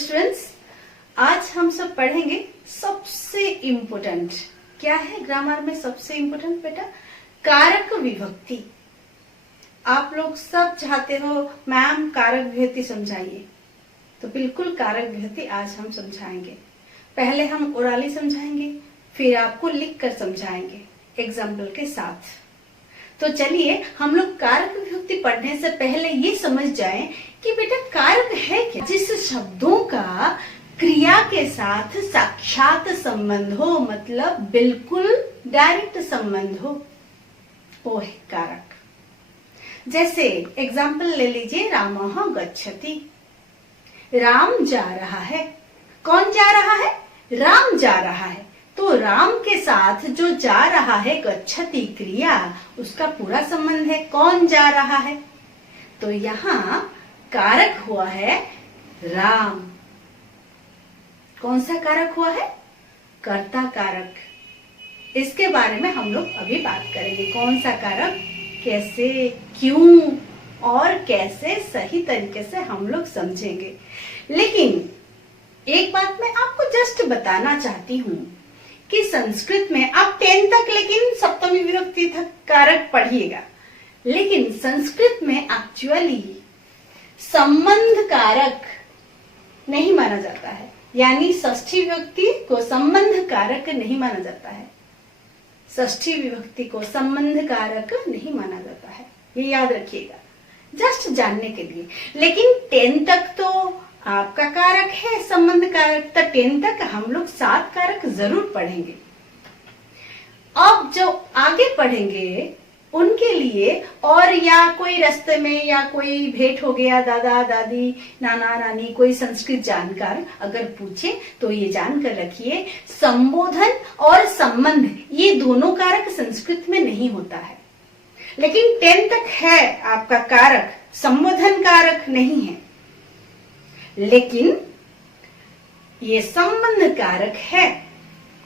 Students, आज हम सब पढ़ेंगे सबसे इम्पोर्टेंट। क्या है ग्रामर में सबसे इम्पोर्टेंट बेटा? कारक विभक्ति। आप लोग सब चाहते हो मैम कारक विभक्ति समझाइए, तो बिल्कुल कारक विभक्ति आज हम समझाएंगे। पहले हम ओरली समझाएंगे, फिर आपको लिख कर समझाएंगे एग्जाम्पल के साथ। तो चलिए हम लोग कारक विभक्ति पढ़ने से पहले ये समझ जाएं कि बेटा कारक है क्या। जिस शब्दों का क्रिया के साथ साक्षात संबंध हो, मतलब बिल्कुल डायरेक्ट संबंध हो, वो है कारक। जैसे एग्जाम्पल ले लीजिए, रामः गच्छति। राम जा रहा है। कौन जा रहा है? राम जा रहा है। तो राम के साथ जो जा रहा है गच्छति क्रिया, उसका पूरा संबंध है। कौन जा रहा है? तो यहाँ कारक हुआ है राम। कौन सा कारक हुआ है? कर्ता कारक। इसके बारे में हम लोग अभी बात करेंगे। कौन सा कारक, कैसे, क्यों और कैसे सही तरीके से हम लोग समझेंगे। लेकिन एक बात मैं आपको जस्ट बताना चाहती हूँ कि संस्कृत में आप 10 तक लेकिन सप्तमी विभक्ति तक कारक पढ़िएगा, लेकिन संस्कृत में एक्चुअली संबंध कारक नहीं माना जाता है, यानी षष्ठी विभक्ति को संबंध कारक नहीं माना जाता है। षष्ठी विभक्ति को संबंध कारक नहीं माना जाता है, ये याद रखिएगा जस्ट जानने के लिए। लेकिन 10 तक तो आपका कारक है संबंध कारक, तो 10 तक हम लोग 7 कारक जरूर पढ़ेंगे। अब जो आगे पढ़ेंगे उनके लिए, और या कोई रास्ते में या कोई भेंट हो गया, दादा दादी नाना नानी कोई संस्कृत जानकार अगर पूछे तो ये जानकर रखिए, संबोधन और संबंध ये दोनों कारक संस्कृत में नहीं होता है। लेकिन 10 तक है आपका कारक, संबोधन कारक नहीं है, लेकिन ये संबंध कारक है।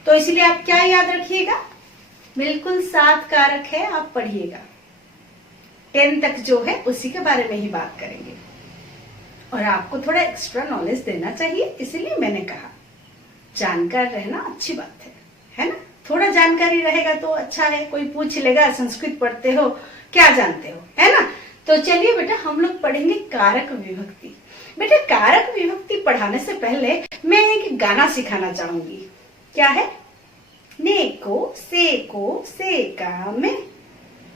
तो इसलिए आप क्या याद रखिएगा, बिल्कुल 7 कारक है, आप पढ़िएगा। 10 तक जो है उसी के बारे में ही बात करेंगे, और आपको थोड़ा एक्स्ट्रा नॉलेज देना चाहिए, इसलिए मैंने कहा जानकार रहना अच्छी बात है ना। थोड़ा जानकारी रहेगा तो अच्छा है। कोई पूछ लेगा संस्कृत पढ़ते हो, क्या जानते हो, है ना। तो चलिए बेटा हम लोग पढ़ेंगे कारक विभक्ति। बेटा कारक विभक्ति पढ़ाने से पहले मैं एक गाना सिखाना चाहूंगी। क्या है? नेको सेको सेका में।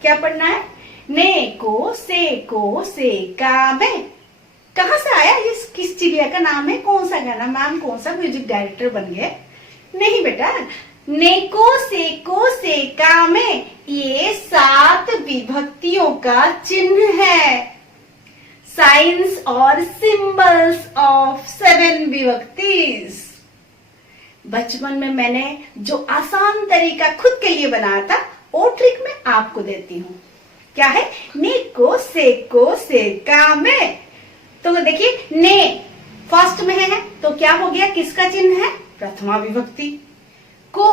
क्या पढ़ना है? नेको सेको सेका में। कहाँ से आया ये? किस चिड़िया का नाम है? कौन सा गाना? मैम कौन सा म्यूजिक डायरेक्टर बन गए? नहीं बेटा, नेको सेको सेका में ये 7 विभक्तियों का चिन्ह है। साइंस और सिंबल्स ऑफ 7 विभक्तिज। बचपन में मैंने जो आसान तरीका खुद के लिए बनाया था, वो ट्रिक मैं आपको देती हूँ। क्या है? नेको सेको सेका में। तो देखिए, ने फर्स्ट में है तो क्या हो गया? किसका चिन्ह है? प्रथमा विभक्ति। को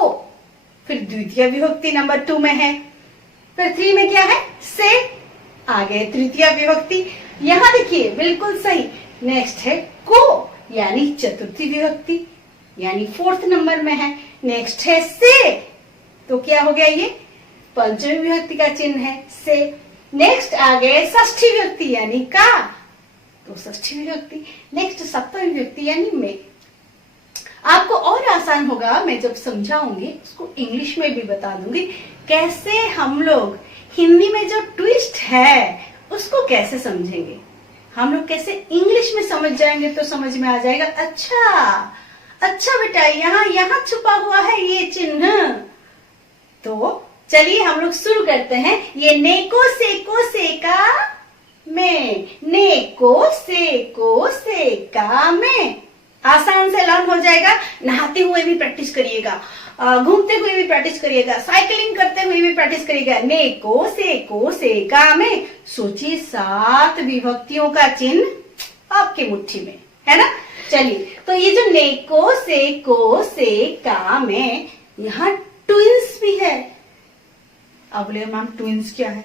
फिर द्वितीय विभक्ति नंबर 2 में है। फिर 3 में क्या है? से, आगे तृतीय विभक्ति। यहाँ देखिए बिल्कुल सही। नेक्स्ट है को, यानी चतुर्थी विभक्ति, यानी 4th नंबर में है। नेक्स्ट है से, तो क्या हो गया? ये पंचमी विभक्ति का चिन्ह है, से। नेक्स्ट आ गए षष्ठी विभक्ति यानी का, तो षष्ठी विभक्ति। नेक्स्ट सप्तमी विभक्ति यानी में। आपको और आसान होगा, मैं जब समझाऊंगी उसको इंग्लिश में भी बता दूंगी, कैसे हम लोग हिंदी में जो ट्विस्ट है उसको कैसे समझेंगे। हम लोग कैसे इंग्लिश में समझ जाएंगे तो समझ में आ जाएगा, अच्छा बेटा यहाँ छुपा हुआ है ये चिन्ह। तो चलिए हम लोग शुरू करते हैं। ये नेको सेको सेका में, नेको सेको सेका में। आसान से लर्न हो जाएगा। नहाते हुए भी प्रैक्टिस करिएगा, घूमते हुए भी प्रैक्टिस करिएगा, साइकिलिंग करते हुए भी प्रैक्टिस करिएगा। नेको सेको सेका में। सोचिए 7 विभक्तियों का चिन्ह आपके मुट्ठी में है ना। चलिए, तो ये जो नेको सेको सेका में, यहाँ ट्विंस भी है। अब बोले मैम ट्विंस क्या है?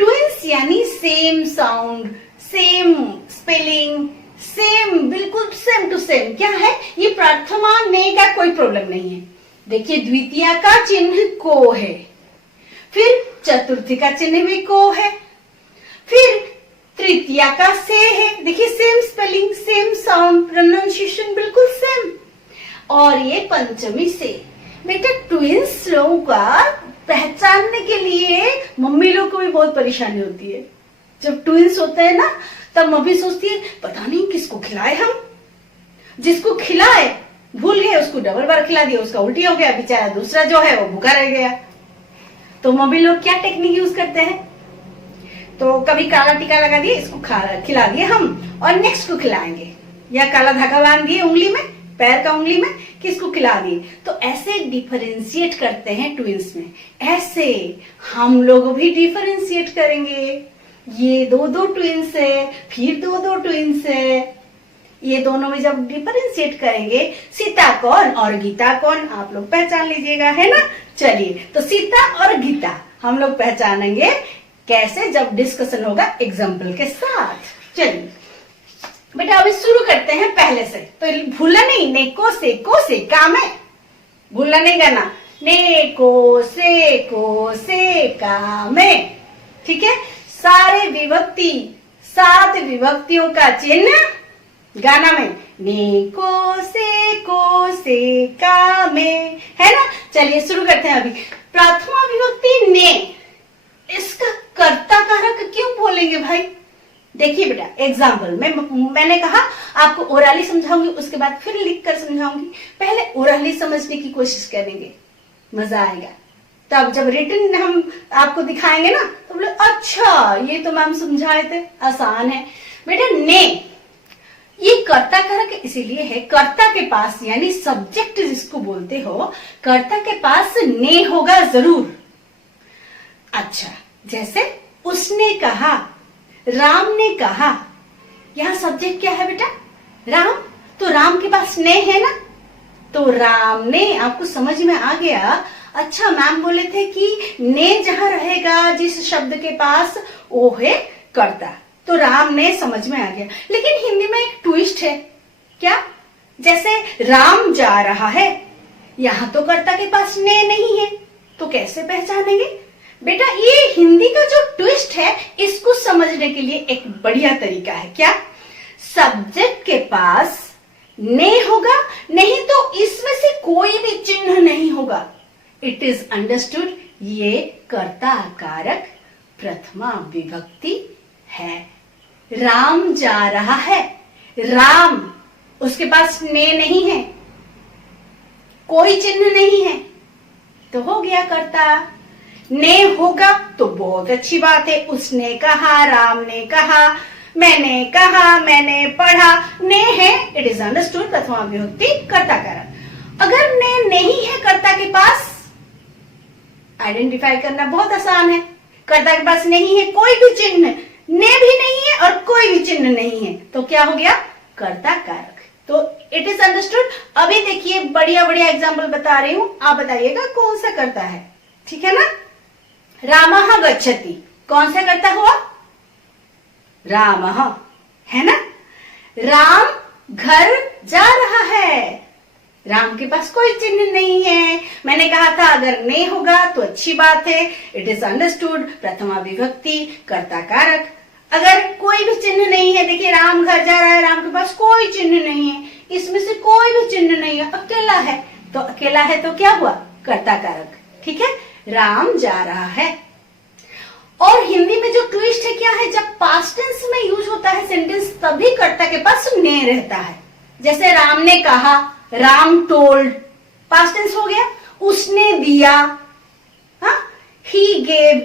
ट्विंस यानी same sound, same spelling, same, बिल्कुल सेम टू सेम। क्या है ये? प्रथमा ने का कोई प्रॉब्लम नहीं है। देखिए द्वितीया का चिन्ह को है, फिर चतुर्थी का चिन्ह भी को है, फिर तृतीया का से है। देखिए same spelling, same sound, pronunciation बिल्कुल सेम। और ये पंचमी से। बेटा ट्विंस लोगों का पहचानने के लिए मम्मी लोग को भी बहुत परेशानी होती है। जब ट्विंस होते हैं ना तब मम्मी सोचती है पता नहीं किसको खिलाए हम, जिसको खिलाए भूल गए, उसको डबल बार खिला दिया, उसका उल्टी हो गया, बेचारा दूसरा जो है वो भूखा रह गया। तो मम्मी लोग क्या टेक्निक यूज करते हैं? तो कभी काला टीका लगा दिए, इसको खिला दिए हम और नेक्स्ट को खिलाएंगे, या काला धागा बांध दिए उंगली में, पैर का उंगली में, किसको खिला दिए। तो ऐसे डिफरेंशिएट करते हैं ट्विंस में। ऐसे हम लोग भी डिफरेंशिएट करेंगे। ये दो दो ट्विंस है, फिर दो दो ट्विंस है। ये दोनों में जब डिफरेंशिएट करेंगे, सीता कौन और गीता कौन आप लोग पहचान लीजिएगा, है ना। चलिए तो सीता और गीता हम लोग पहचानेंगे कैसे, जब डिस्कशन होगा एग्जाम्पल के साथ। चलिए बेटा अभी शुरू करते हैं पहले से। तो भूलना नहीं, नेको से का में भूलना नहीं करना, नेको से का में, ठीक है। सारे विभक्ति, 7 विभक्तियों का चिन्ह गाना में नेको से का में, है ना। चलिए शुरू करते हैं। अभी प्रथमा विभक्ति ने, इसका कर्ता कारक क्यों बोलेंगे भाई? देखिए बेटा एग्जाम्पल मैंने कहा आपको ओरली समझाऊंगी, उसके बाद फिर लिख कर समझाऊंगी। पहले ओरली समझने की कोशिश करेंगे, मजा आएगा। तब जब रिटन हम आपको दिखाएंगे ना तो बोले अच्छा ये तो मैम समझाए थे, आसान है। बेटा ने ये कर्ता कारक इसीलिए है, कर्ता के पास यानी सब्जेक्ट जिसको बोलते हो, कर्ता के पास ने होगा जरूर। अच्छा जैसे उसने कहा, राम ने कहा, यहां सब्जेक्ट क्या है बेटा? राम। तो राम के पास ने है ना, तो राम ने, आपको समझ में आ गया। अच्छा मैम बोले थे कि ने जहां रहेगा जिस शब्द के पास वो है कर्ता, तो राम ने समझ में आ गया। लेकिन हिंदी में एक ट्विस्ट है, क्या? जैसे राम जा रहा है, यहां तो कर्ता के पास ने नहीं है, तो कैसे पहचानेंगे? बेटा ये हिंदी का जो ट्विस्ट है इसको समझने के लिए एक बढ़िया तरीका है। क्या? सब्जेक्ट के पास ने होगा, नहीं तो इसमें से कोई भी चिन्ह नहीं होगा। इट इज अंडरस्टूड, ये कर्ता कारक प्रथमा विभक्ति है। राम जा रहा है, राम उसके पास ने नहीं है, कोई चिन्ह नहीं है, तो हो गया कर्ता। ने होगा तो बहुत अच्छी बात है, उसने कहा, राम ने कहा, मैंने कहा, मैंने पढ़ा, ने है, इट इज अंडरस्टूड प्रथमा विभक्ति कर्ता कारक। अगर ने नहीं है कर्ता के पास, आइडेंटिफाई करना बहुत आसान है। कर्ता के पास नहीं है कोई भी चिन्ह, ने भी नहीं है और कोई भी चिन्ह नहीं है, तो क्या हो गया? कर्ता कारक। तो इट इज अंडरस्टूड। अभी देखिए बढ़िया बढ़िया एग्जाम्पल बता रही हूं, आप बताइएगा कौन सा कर्ता है, ठीक है ना। रामः गच्छति, कौन सा कर्ता हुआ? रामः, है ना। राम घर जा रहा है, राम के पास कोई चिन्ह नहीं है। मैंने कहा था अगर ने होगा तो अच्छी बात है, इट इज अंडरस्टूड प्रथमा विभक्ति कर्ता कारक। अगर कोई भी चिन्ह नहीं है, देखिए राम घर जा रहा है, राम के पास कोई चिन्ह नहीं है, इसमें से कोई भी चिन्ह नहीं है, अकेला है, तो अकेला है तो क्या हुआ? कर्ता कारक, ठीक है। राम जा रहा है। और हिंदी में जो ट्विस्ट है क्या है, जब पास्ट टेंस में यूज होता है सेंटेंस तभी कर्ता के पास ने रहता है। जैसे राम ने कहा, राम टोल्ड, पास्ट टेंस हो गया। उसने दिया, हाँ, ही गेव,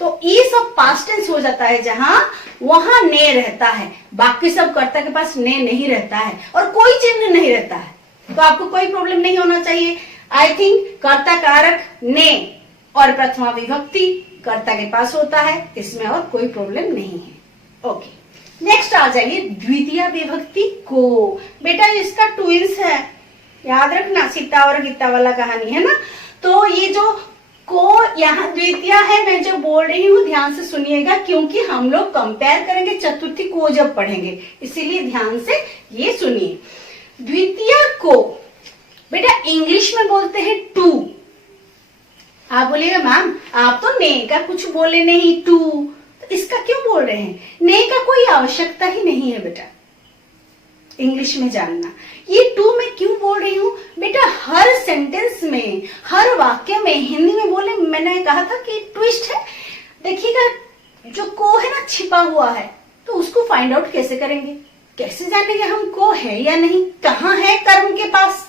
तो ये सब पास्ट टेंस हो जाता है जहां वहां ने रहता है, बाकी सब कर्ता के पास ने नहीं रहता है और कोई चिन्ह नहीं रहता है। तो आपको कोई प्रॉब्लम नहीं होना चाहिए। आई थिंक कर्ता कारक ने और प्रथमा विभक्ति कर्ता के पास होता है, इसमें और कोई प्रॉब्लम नहीं है। ओके नेक्स्ट आ जाइए द्वितीय विभक्ति को। बेटा इसका ट्विंस है, याद रखना, सीता और गीता वाला कहानी है ना। तो ये जो को यहाँ द्वितीया है, मैं जो बोल रही हूँ ध्यान से सुनिएगा, क्योंकि हम लोग कंपेयर करेंगे चतुर्थी को जब पढ़ेंगे, इसीलिए ध्यान से ये सुनिए। द्वितीया को बेटा इंग्लिश में बोलते हैं टू। आप बोलिएगा मैम आप तो ने का कुछ बोले नहीं, टू तो इसका क्यों बोल रहे हैं? ने का कोई आवश्यकता ही नहीं है बेटा इंग्लिश में जानना। ये टू मैं क्यों बोल रही हूँ बेटा? हर सेंटेंस में, हर वाक्य में, हिंदी में बोले मैंने कहा था कि ट्विस्ट है। देखिएगा जो को है ना छिपा हुआ है, तो उसको फाइंड आउट कैसे करेंगे? कैसे जानेंगे हम को है या नहीं? कहाँ है? कर्म के पास।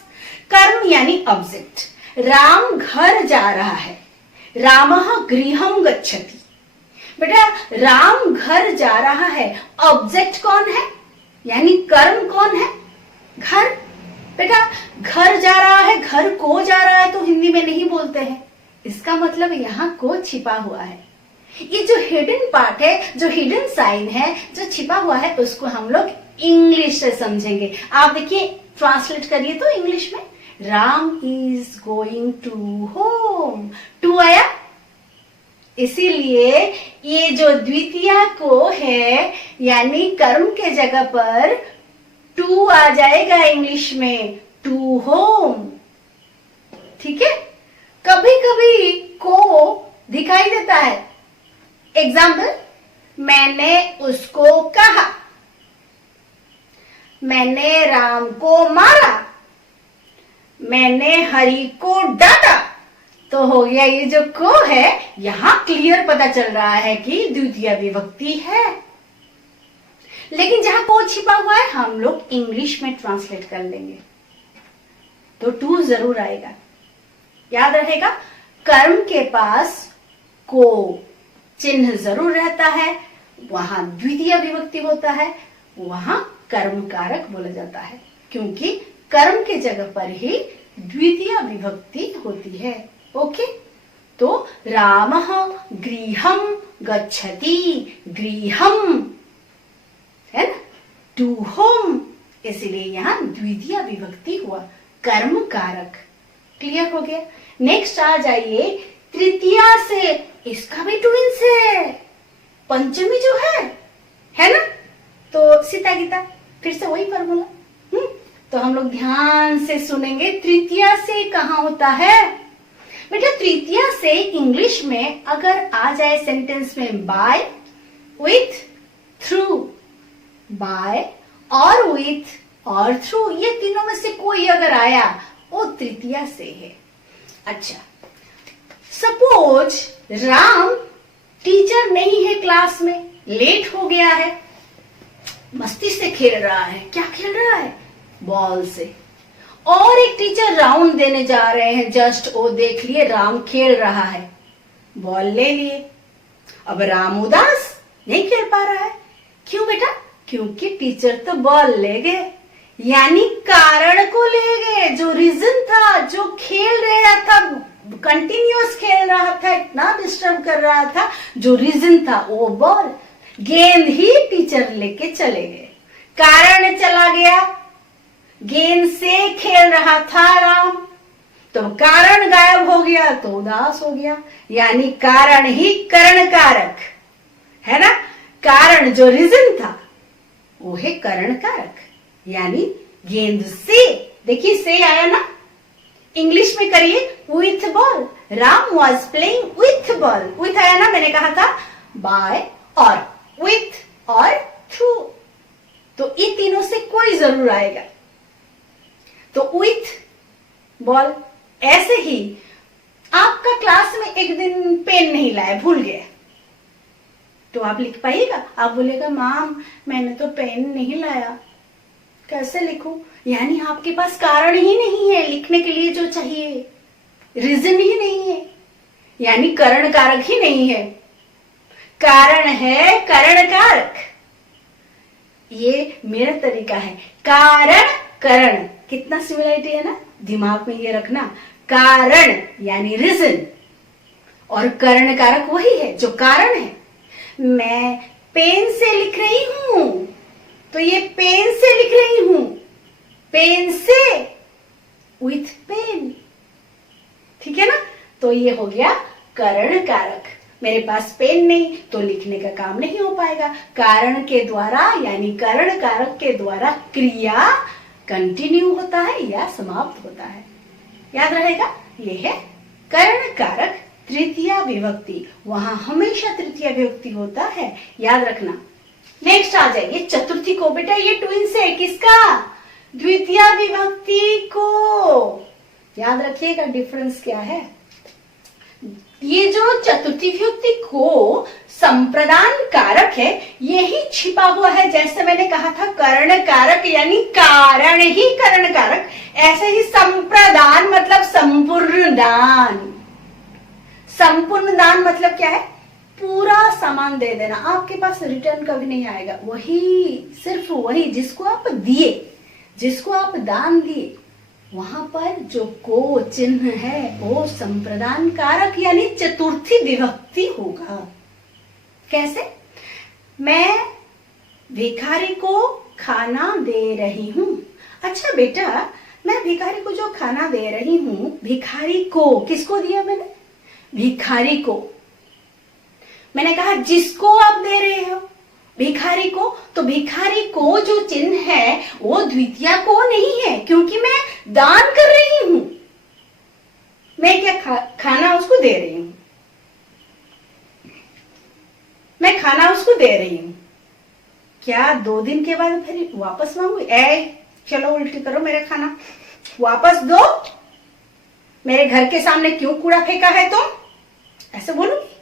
कर्म यानी ऑब्जेक्ट। राम घर जा रहा है, रामः गृहं गच्छति। बेटा राम घर जा रहा है, ऑब्जेक्ट कौन है यानी कर्म कौन है? घर। बेटा घर जा रहा है, घर को जा रहा है तो हिंदी में नहीं बोलते हैं, इसका मतलब यहाँ को छिपा हुआ है। ये जो हिडन पार्ट है, जो हिडन साइन है, जो छिपा हुआ है, उसको हम लोग इंग्लिश से समझेंगे। आप देखिए ट्रांसलेट करिए तो इंग्लिश में, Ram is going to home. To आया, इसीलिए ये जो द्वितीया को है यानी कर्म के जगह पर टू आ जाएगा इंग्लिश में, टू होम। ठीक है। कभी कभी को दिखाई देता है। एग्जाम्पल, मैंने उसको कहा, मैंने राम को मारा, मैंने हरि को डांटा। तो हो गया ये जो को है, यहां क्लियर पता चल रहा है कि द्वितीय विभक्ति है। लेकिन जहां को छिपा हुआ है हम लोग इंग्लिश में ट्रांसलेट कर लेंगे तो टू जरूर आएगा। याद रहेगा, कर्म के पास को चिन्ह जरूर रहता है, वहां द्वितीय विभक्ति होता है, वहां कर्म कारक बोला जाता है, क्योंकि कर्म के जगह पर ही द्वितीय विभक्ति होती है। ओके, तो रामः गृहं गच्छति, गृहं है ना, टू होम, इसलिए यहाँ द्वितीय विभक्ति हुआ, कर्म कारक। क्लियर हो गया। नेक्स्ट आ जाइए तृतीया से, इसका भी ट्विंस है, पंचमी जो है ना, तो सीता गीता, फिर से वही फॉर्मूला। तो हम लोग ध्यान से सुनेंगे, तृतीया से कहाँ होता है बेटा? तृतीया से इंग्लिश में अगर आ जाए सेंटेंस में बाय, विथ, थ्रू, बाय और विथ और थ्रू, ये तीनों में से कोई अगर आया वो तृतीया से है। अच्छा, सपोज राम टीचर नहीं है क्लास में, लेट हो गया है, मस्ती से खेल रहा है। क्या खेल रहा है? बॉल से। और एक टीचर राउंड देने जा रहे हैं, जस्ट वो देख लिए राम खेल रहा है, बॉल ले लिए। अब राम उदास, नहीं खेल पा रहा है। क्यों बेटा? क्योंकि टीचर तो बॉल ले गए, यानी कारण को ले गए। जो रीजन था, जो खेल रहा था, कंटिन्यूअस खेल रहा था, इतना डिस्टर्ब कर रहा था, जो रीजन था वो बॉल, गेंद ही टीचर लेके चले गए, कारण चला गया। गेंद से खेल रहा था राम, तो कारण गायब हो गया तो उदास हो गया, यानी कारण ही करण कारक है ना। कारण जो रीजन था वो है करण कारक, यानी गेंद से, देखिए से आया ना, इंग्लिश में करिए with ball. Ram was playing with ball, with आया ना, मैंने कहा था बाय और विथ और थ्रू, तो ये तीनों से कोई जरूर आएगा, तो विथ बॉल। ऐसे ही आपका क्लास में एक दिन पेन नहीं लाया, भूल गया, तो आप लिख पाइएगा? आप बोलेगा मैम मैंने तो पेन नहीं लाया, कैसे लिखूं? यानी आपके पास कारण ही नहीं है लिखने के लिए जो चाहिए, रीजन ही नहीं है, यानी करण कारक ही नहीं है। कारण है करण कारक, ये मेरा तरीका है। कारण करण, कितना सिमिलरिटी है ना, दिमाग में ये रखना। कारण यानी रीजन और करण कारक वही है जो कारण है। मैं पेन से लिख रही हूं, तो ये पेन से लिख रही हूं, पेन से, विथ पेन, ठीक है ना। तो ये हो गया करण कारक। मेरे पास पेन नहीं तो लिखने का काम नहीं हो पाएगा। कारण के द्वारा यानी करण कारक के द्वारा क्रिया कंटिन्यू होता है या समाप्त होता है। याद रहेगा, ये है करण कारक तृतीया विभक्ति। वहां हमेशा तृतीया विभक्ति होता है, याद रखना। नेक्स्ट आ जाइए चतुर्थी को। बेटा ये ट्विंस है किसका? द्वितीया विभक्ति को। याद रखिएगा डिफरेंस क्या है। ये जो चतुर्थी विभक्ति को संप्रदान कारक है, यही छिपा हुआ है। जैसे मैंने कहा था करण कारक यानी कारण ही करण कारक, ऐसे ही संप्रदान मतलब संपूर्ण दान। संपूर्ण दान मतलब क्या है? पूरा सामान दे देना। आपके पास रिटर्न कभी नहीं आएगा। वही, सिर्फ वही जिसको आप दिए, जिसको आप दान दिए, वहां पर जो को चिन्ह है वो संप्रदान कारक यानी चतुर्थी विभक्ति होगा। कैसे? मैं भिखारी को खाना दे रही हूं। अच्छा बेटा, मैं भिखारी को जो खाना दे रही हूं, भिखारी को किसको दिया मैंने? भिखारी को। मैंने कहा जिसको आप दे रहे हो, भिखारी को, तो भिखारी को जो चिन्ह है वो द्वितीया को नहीं है, क्योंकि मैं दान कर रही हूं। मैं क्या खाना उसको दे रही हूं, मैं खाना उसको दे रही हूं। क्या 2 दिन के बाद फिर वापस मांगू? चलो उल्टी करो, मेरा खाना वापस दो, मेरे घर के सामने क्यों कूड़ा फेंका है तुम? ऐसे बोलूंगी?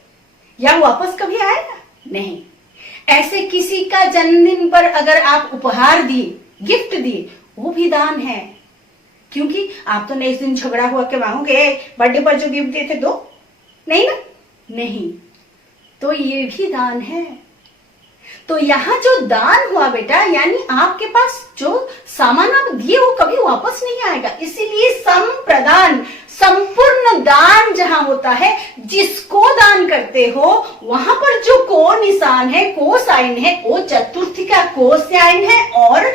या वापस कभी आएगा? नहीं। ऐसे किसी का जन्मदिन पर अगर आप उपहार दिए, गिफ्ट दिए, वो भी दान है, क्योंकि आप तो नेक्स्ट दिन झगड़ा हुआ के मांगोगे बर्थडे पर जो गिफ्ट दिए थे दो, नहीं ना? नहीं, तो ये भी दान है। तो यहाँ जो दान हुआ बेटा, यानी आपके पास जो सामान आप दिए वो कभी वापस नहीं आएगा। इसीलिए संप्रदान, संपूर्ण दान जहां होता है, जिसको दान करते हो वहां पर जो को निशान है, को साइन है, वो चतुर्थी का को साइन है, और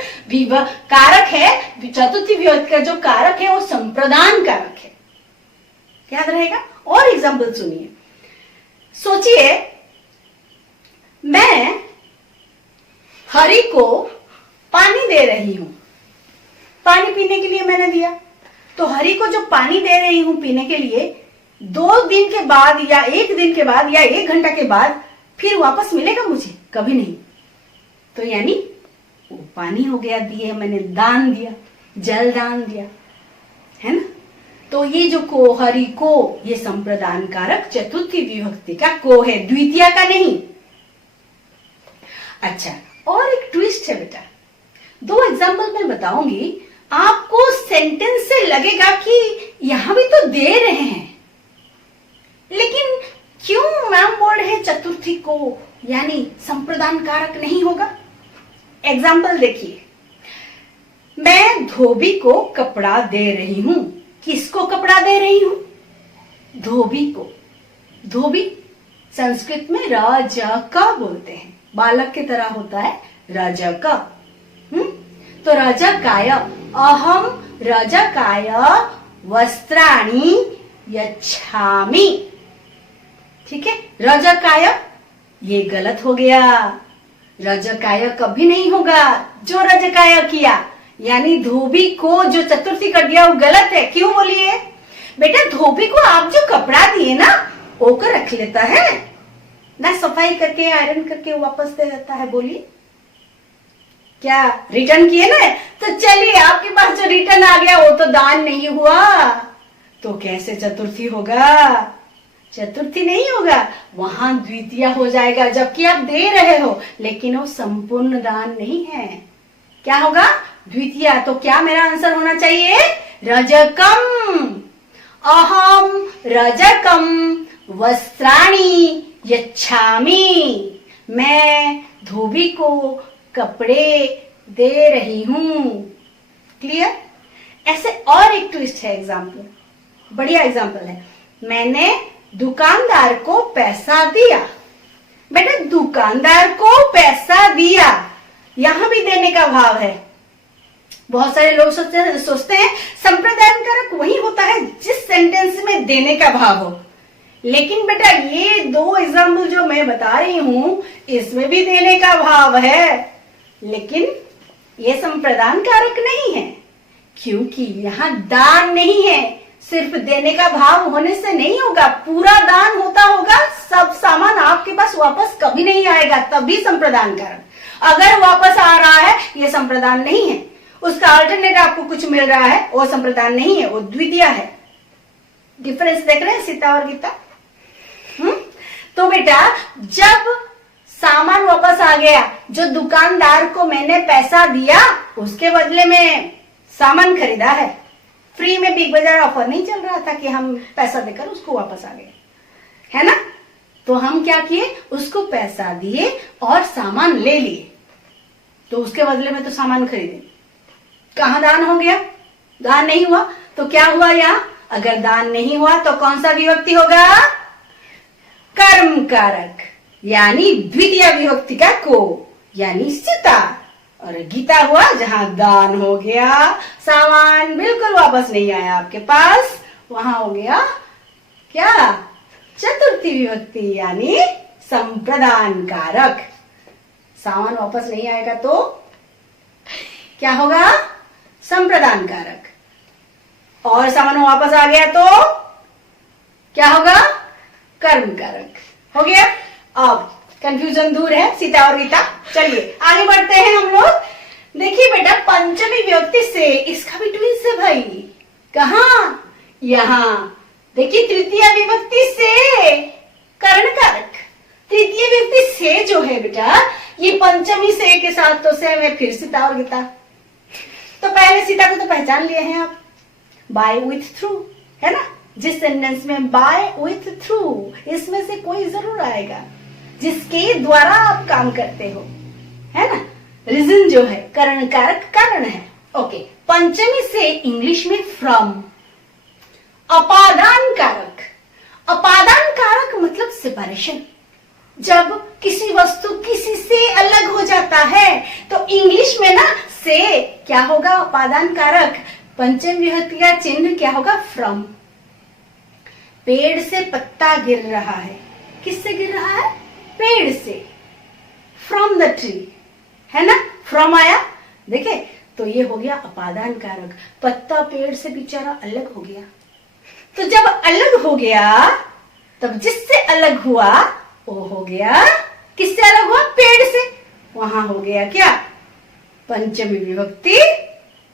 कारक है, चतुर्थी विभक्ति का जो कारक है वो संप्रदान कारक है। याद रहेगा। और एग्जाम्पल सुनिए। सोचिए, मैं हरि को पानी दे रही हूं। पानी पीने के लिए मैंने दिया, तो हरि को जो पानी दे रही हूं पीने के लिए, 2 दिन के बाद या 1 दिन के बाद या 1 घंटा के बाद फिर वापस मिलेगा मुझे? कभी नहीं। तो यानी वो पानी हो गया, दिए मैंने, दान दिया, जल दान दिया, है ना। तो ये जो को, हरि को, ये संप्रदान कारक चतुर्थी विभक्ति का को है, द्वितीया का नहीं। अच्छा, और एक ट्विस्ट है बेटा। 2 एग्जाम्पल मैं बताऊंगी, आपको सेंटेंस से लगेगा कि यहां भी तो दे रहे हैं, लेकिन क्यों मैम बोल रहे हैं चतुर्थी को यानी संप्रदान कारक नहीं होगा? एग्जाम्पल देखिए। मैं धोबी को कपड़ा दे रही हूं। किसको कपड़ा दे रही हूं? धोबी को। धोबी संस्कृत में राजा का बोलते हैं, बालक की तरह होता है राजा का। तो राजा काय, अहम राजा काय वस्त्राणि यच्छामि। ठीक है, राजा काय ये गलत हो गया। राजा काय कभी नहीं होगा। जो राजा काय किया यानी धोबी को जो चतुर्थी कर दिया वो गलत है। क्यों बोलिए? बेटा धोबी को आप जो कपड़ा दिए ना, वो को रख लेता है ना, सफाई करके आयरन करके वापस दे देता है। बोलिए, क्या रिटर्न किए ना? तो चलिए, आपके पास जो रिटर्न आ गया वो तो दान नहीं हुआ, तो कैसे चतुर्थी होगा? चतुर्थी नहीं होगा, वहां द्वितीया हो जाएगा, जबकि आप दे रहे हो, लेकिन वो संपूर्ण दान नहीं है। क्या होगा? द्वितीया। तो क्या मेरा आंसर होना चाहिए? रजकम। अहम रजकम वस्त्राणि यच्छामि। मैं धोबी को कपड़े दे रही हूं। क्लियर? ऐसे और एक ट्विस्ट है एग्जाम्पल, बढ़िया एग्जाम्पल है। मैंने दुकानदार को पैसा दिया। बेटा दुकानदार को पैसा दिया, यहां भी देने का भाव है। बहुत सारे लोग सोचते हैं संप्रदान कारक वही होता है जिस सेंटेंस में देने का भाव हो, लेकिन बेटा ये 2 एग्जाम्पल जो मैं बता रही हूं इसमें भी देने का भाव है, लेकिन ये संप्रदान कारक नहीं है, क्योंकि यहाँ दान नहीं है। सिर्फ देने का भाव होने से नहीं होगा, पूरा दान होता होगा, सब सामान आपके पास वापस कभी नहीं आएगा, तभी संप्रदान कारक। अगर वापस आ रहा है ये संप्रदान नहीं है, उसका अल्टरनेट आपको कुछ मिल रहा है वो संप्रदान नहीं है, वो द्वितीय है। डिफरेंस देख रहे हैं सीता और गीता? तो बेटा जब सामान वापस आ गया, जो दुकानदार को मैंने पैसा दिया उसके बदले में सामान खरीदा है, फ्री में बिग बाजार ऑफर नहीं चल रहा था कि हम पैसा देकर उसको वापस आ गए, है ना? तो हम क्या किए, उसको पैसा दिए और सामान ले लिए, तो उसके बदले में तो सामान खरीदे। कहां दान हो गया? दान नहीं हुआ। तो क्या हुआ यहाँ? अगर दान नहीं हुआ तो कौन सा विभक्ति होगा? कर्म कारक, यानी द्वितीय विभक्ति का को, यानी सीता। और गीता हुआ जहां दान हो गया, सामान बिल्कुल वापस नहीं आया आपके पास, वहां हो गया क्या? चतुर्थी विभक्ति, यानी संप्रदान कारक। सामान वापस नहीं आएगा तो क्या होगा? संप्रदान कारक। और सामान वापस आ गया तो क्या होगा? कर्म कारक। हो गया? अब कंफ्यूजन दूर है सीता और गीता। चलिए आगे बढ़ते हैं हम लोग। देखिए बेटा पंचमी विभक्ति से, इसका भी ट्विंस है भाई। कहा? यहां देखिए तृतीय विभक्ति से कर्ण कारक। तृतीय विभक्ति से जो है बेटा ये पंचमी से के साथ तो सेम है, फिर सीता और गीता। तो पहले सीता को तो पहचान लिए हैं आप, बाय विथ थ्रू, है ना? जिस सेंटेंस में बाय विथ थ्रू, इसमें से कोई जरूर आएगा जिसके द्वारा आप काम करते हो, है ना? रीजन जो है कर्ण कारक कारण है। ओके, पंचमी से इंग्लिश में फ्रॉम। अपादान कारक। अपादान कारक मतलब सेपरेशन। जब किसी वस्तु किसी से अलग हो जाता है तो इंग्लिश में ना से क्या होगा? अपादान कारक। पंचम विभक्ति का चिन्ह क्या होगा? फ्रॉम। पेड़ से पत्ता गिर रहा है, किससे गिर रहा है? पेड़ से। फ्रॉम द ट्री, है ना? फ्रॉम आया, देखे तो ये हो गया अपादान कारक। पत्ता पेड़ से बेचारा अलग हो गया, तो जब अलग हो गया तब जिससे अलग हुआ वो हो गया, किससे अलग हुआ? पेड़ से। वहां हो गया क्या? पंचमी विभक्ति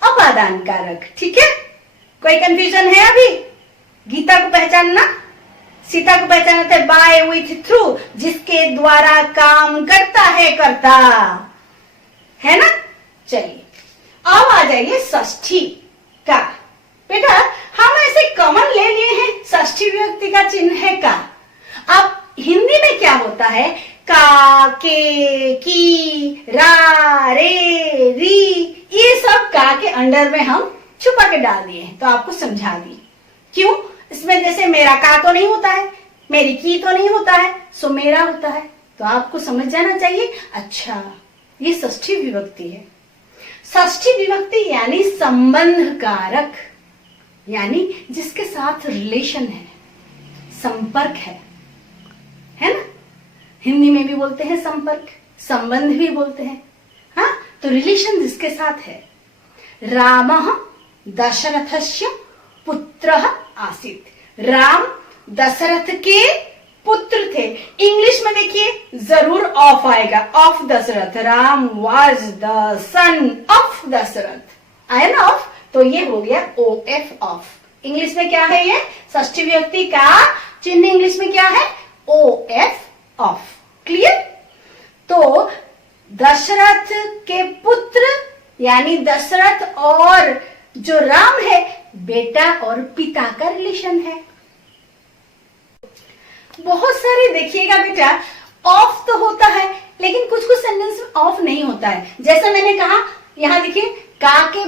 अपादान कारक। ठीक है, कोई कंफ्यूजन है अभी? गीता को पहचानना, सीता को पहचाना था बाय विथ थ्रू, जिसके द्वारा काम करता है कर्ता, है ना? चलिए अब आ जाइए षष्ठी का। बेटा हम ऐसे कॉमन ले लिए हैं, षष्ठी विभक्ति का चिन्ह है का। अब हिंदी में क्या होता है? का, के, की, रा, रे, री, ये सब का के अंडर में हम छुपा के डाल दिए हैं, तो आपको समझा दी। क्यों? इसमें जैसे मेरा का तो नहीं होता है, मेरी की तो नहीं होता है, सो मेरा होता है, तो आपको समझ जाना चाहिए अच्छा ये षष्ठी विभक्ति है। षष्ठी विभक्ति यानी संबंध कारक, यानी जिसके साथ रिलेशन है, संपर्क है ना? हिंदी में भी बोलते हैं संपर्क, संबंध भी बोलते हैं, हाँ? तो रिलेशन जिसके साथ है। रामः दशरथस्य पुत्रः आसीत्। राम दशरथ के पुत्र थे। इंग्लिश में देखिए जरूर ऑफ आएगा, of Dashrath. Ram was the son of Dashrath, आया ना ऑफ, तो ये हो गया ओ एफ ऑफ। इंग्लिश में क्या है? ये षष्ठी विभक्ति का चिन्ह इंग्लिश में क्या है? O F of. क्लियर? तो दशरथ के पुत्र यानी दशरथ और जो राम है बेटा और पिता का रिलेशन है। बहुत सारे देखिएगा बेटा ऑफ तो होता है, लेकिन कुछ कुछ सेंटेंस में ऑफ नहीं होता है। जैसा मैंने कहा यहाँ देखिए का के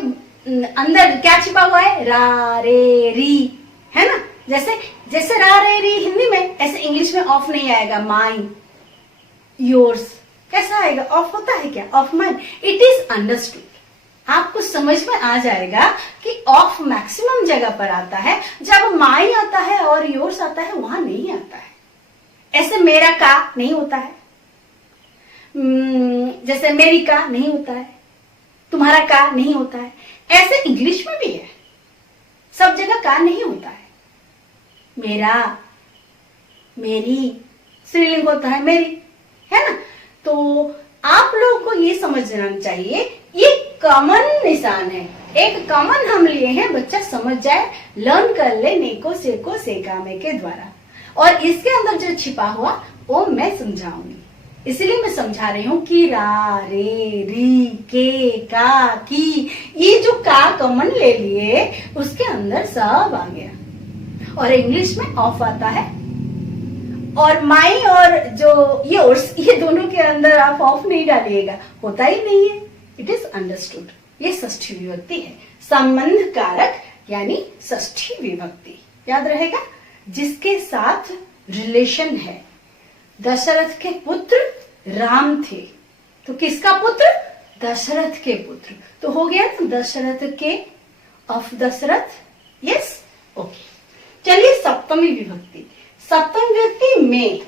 अंदर क्या छिपा हुआ है? रा रे री, है ना? जैसे जैसे रा रे री हिंदी में, ऐसे इंग्लिश में ऑफ नहीं आएगा। माइन, योर्स कैसा आएगा? ऑफ होता है क्या? Of mine. It is understood, आपको समझ में आ जाएगा कि ऑफ मैक्सिमम जगह पर आता है, जब माई आता है और योर्स आता है वहां नहीं आता है। ऐसे मेरा का नहीं होता है, जैसे मेरी का नहीं होता है, तुम्हारा का नहीं होता है। ऐसे इंग्लिश में भी है, सब जगह का नहीं होता है। मेरा, मेरी, स्त्रीलिंग होता है मेरी, है ना। तो आप लोगों को ये समझना चाहिए, ये कॉमन निशान है, एक कॉमन हम लिए हैं, बच्चा समझ जाए, लर्न कर ले नेको सेको सेकामे के द्वारा। और इसके अंदर जो छिपा हुआ वो मैं समझाऊंगी, इसलिए मैं समझा रही हूँ कि रा, रे, री, के, का, की, ये जो का कॉमन ले लिए उसके अंदर सब आ गया। और इंग्लिश में ऑफ आता है, और माई और जो योर्स, ये दोनों के अंदर आप ऑफ नहीं डालिएगा, होता ही नहीं है। It is understood. ये षष्ठी विभक्ति है, संबंध कारक यानी षष्ठी विभक्ति, याद रहेगा, जिसके साथ रिलेशन है। दशरथ के पुत्र राम थे, तो किसका पुत्र? दशरथ के पुत्र, तो हो गया ना दशरथ के, ऑफ दशरथ। Yes, okay. चलिए सप्तमी विभक्ति। सप्तमी विभक्ति में,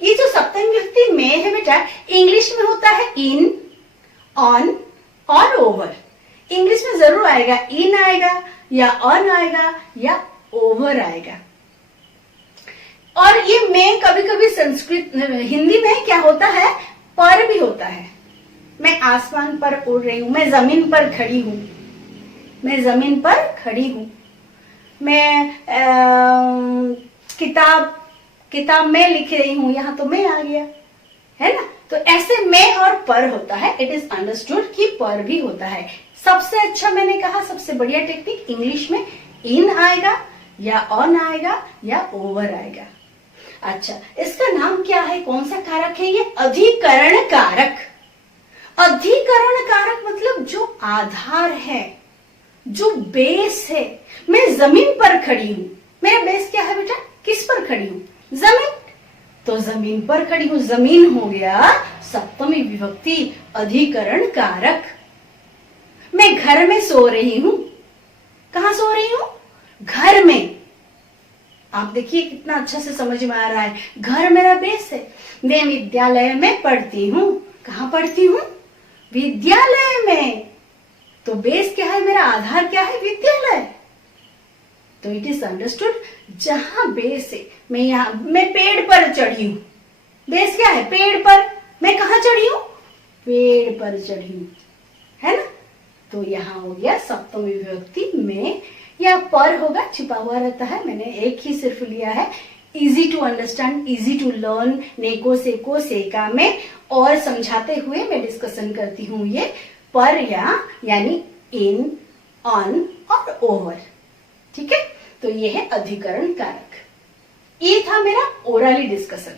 ये जो सप्तमी विभक्ति में है बेटा, इंग्लिश में होता है इन, ऑन और ओवर। इंग्लिश में जरूर आएगा, इन आएगा या ऑन आएगा या ओवर आएगा। और ये में कभी कभी संस्कृत, हिंदी में क्या होता है, पर भी होता है। मैं आसमान पर उड़ रही हूं, मैं जमीन पर खड़ी हूं, मैं जमीन पर खड़ी हूं, मैं किताब में लिख रही हूं, यहां तो मैं आ गया, है ना। तो ऐसे में और पर होता है। इट इज अंडरस्टूड कि पर भी होता है। सबसे अच्छा मैंने कहा, सबसे बढ़िया टेक्निक इंग्लिश में इन आएगा या ऑन आएगा या ओवर आएगा। अच्छा, इसका नाम क्या है, कौन सा कारक है? ये अधिकरण कारक। अधिकरण कारक मतलब जो आधार है, जो बेस है। मैं जमीन पर खड़ी हूं, मेरा बेस क्या है बेटा, किस पर खड़ी हूं? जमीन, तो जमीन पर खड़ी हूं, जमीन हो गया सप्तमी विभक्ति अधिकरण कारक। मैं घर में सो रही हूं, कहां सो रही हूं? घर में। आप देखिए कितना अच्छा से समझ में आ रहा है, घर मेरा बेस है। मैं विद्यालय में पढ़ती हूं, कहां पढ़ती हूं? विद्यालय में। तो बेस क्या है मेरा, आधार क्या है? विद्यालय। तो इट इज अंडरस्टूड, जहां बेस है, मैं पेड़ पर चढ़ी हूं, बेस क्या है? पेड़ पर। मैं कहां चढ़ी हूं? पेड़ पर चढ़ी हूं, है ना। तो यहाँ हो गया सप्तमी विभक्ति में, या पर होगा, छिपा हुआ रहता है, मैंने एक ही सिर्फ लिया है। Easy to understand, easy to learn, नेको सेको सेका में। और समझाते हुए मैं डिस्कशन करती हूँ ये पर या यानी इन, ऑन और ओवर, ठीक है। तो ये है अधिकरण कारक। ये था मेरा ओरली डिस्कशन।